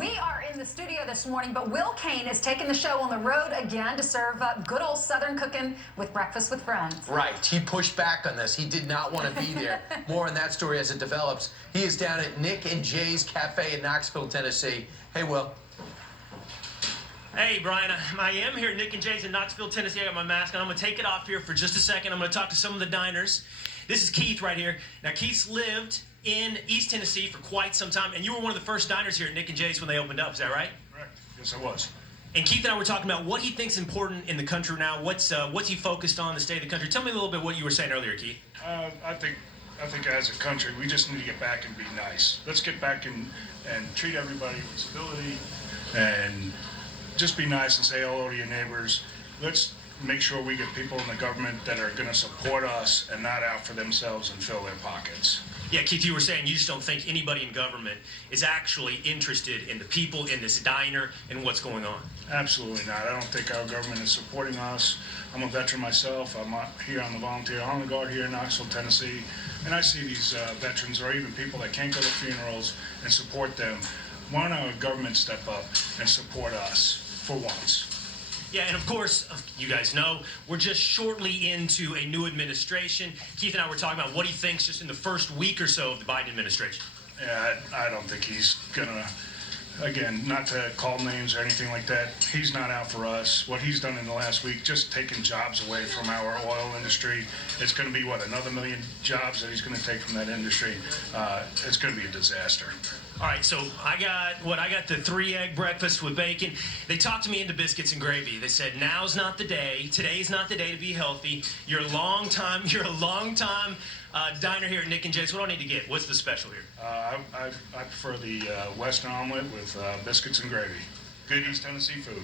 We are in the studio this morning, but Will Cain is taking the show on the road again to serve up good old Southern cooking with Breakfast with Friends. Right. He pushed back on this. He did not want to be there. More on that story as it develops. He is down at Nick and Jay's Cafe in Knoxville, Tennessee. Hey, Will. Hey, Brian, I am here at Nick and Jay's in Knoxville, Tennessee. I got my mask on. I'm going to take it off here for just a second. I'm going to talk to some of the diners. This is Keith right here. Now, Keith's lived in East Tennessee for quite some time, and you were one of the first diners here at Nick and Jay's when they opened up. Is that right? Correct. Yes, I was. And Keith and I were talking about what he thinks important in the country now. What's he focused on, the state of the country? Tell me a little bit what you were saying earlier, Keith. I think as a country, we just need to get back and be nice. Let's get back and treat everybody with civility and just be nice and say hello to your neighbors. Let's make sure we get people in the government that are going to support us and not out for themselves and fill their pockets. Yeah, Keith, you were saying you just don't think anybody in government is actually interested in the people in this diner and what's going on. Absolutely not. I don't think our government is supporting us. I'm a veteran myself. I'm here on the Volunteer Honor Guard here in Knoxville, Tennessee, and I see these veterans or even people that can't go to funerals and support them. Why don't our government step up and support us for once? Yeah, and of course, you guys know, we're just shortly into a new administration. Keith and I were talking about what he thinks just in the first week or so of the Biden administration. Yeah, I don't think he's gonna, again, not to call names or anything like that, he's not out for us. What he's done in the last week, just taking jobs away from our oil industry, it's gonna be, what, another million jobs that he's gonna take from that industry. It's gonna be a disaster. All right, so I got the 3-egg breakfast with bacon. They talked me into biscuits and gravy. They said, now's not the day. Today's not the day to be healthy. You're a long time diner here at Nick and Jay's. What do I need to get? What's the special here? I prefer the Western omelet with biscuits and gravy. Good East Tennessee food.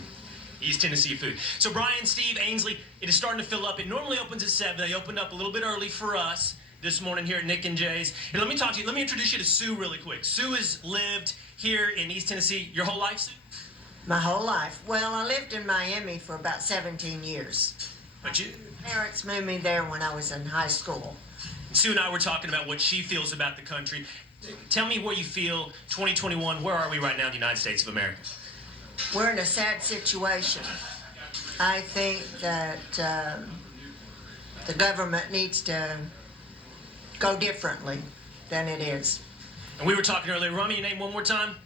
East Tennessee food. So Brian, Steve, Ainsley, it is starting to fill up. It normally opens at 7. They opened up a little bit early for us this morning here at Nick and Jay's. And let me talk to you. Let me introduce you to Sue really quick. Sue has lived here in East Tennessee your whole life, Sue? My whole life. Well, I lived in Miami for about 17 years. But you... My parents moved me there when I was in high school. Sue and I were talking about what she feels about the country. Tell me where you feel 2021, where are we right now in the United States of America? We're in a sad situation. I think that the government needs to go differently than it is. And we were talking earlier. Run me your name one more time.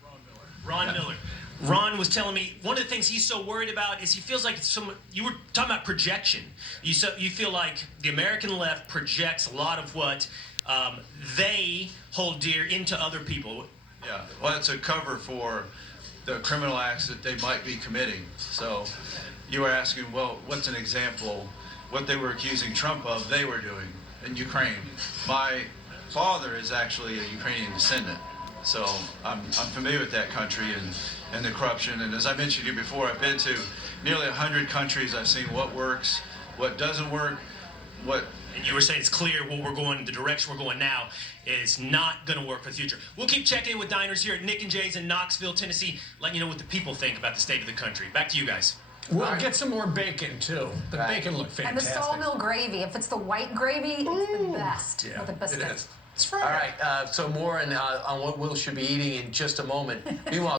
Ron Miller. Ron was telling me one of the things he's so worried about is he feels like you were talking about projection. You feel like the American left projects a lot of what they hold dear into other people. Yeah, well, it's a cover for the criminal acts that they might be committing. So you were asking, well, what's an example? What they were accusing Trump of, they were doing in Ukraine. My father is actually a Ukrainian descendant, so I'm familiar with that country and the corruption. And as I mentioned to you before, I've been to nearly 100 countries. I've seen what works, what doesn't work, what... And you were saying it's clear the direction we're going now is not going to work for the future. We'll keep checking in with diners here at Nick and Jay's in Knoxville, Tennessee, letting you know what the people think about the state of the country. Back to you guys. We'll get some more bacon, too. The bacon looked fantastic. And the sawmill gravy. If it's the white gravy, it's the best with the biscuits. It's Friday. All right, so more on what Will should be eating in just a moment. Meanwhile,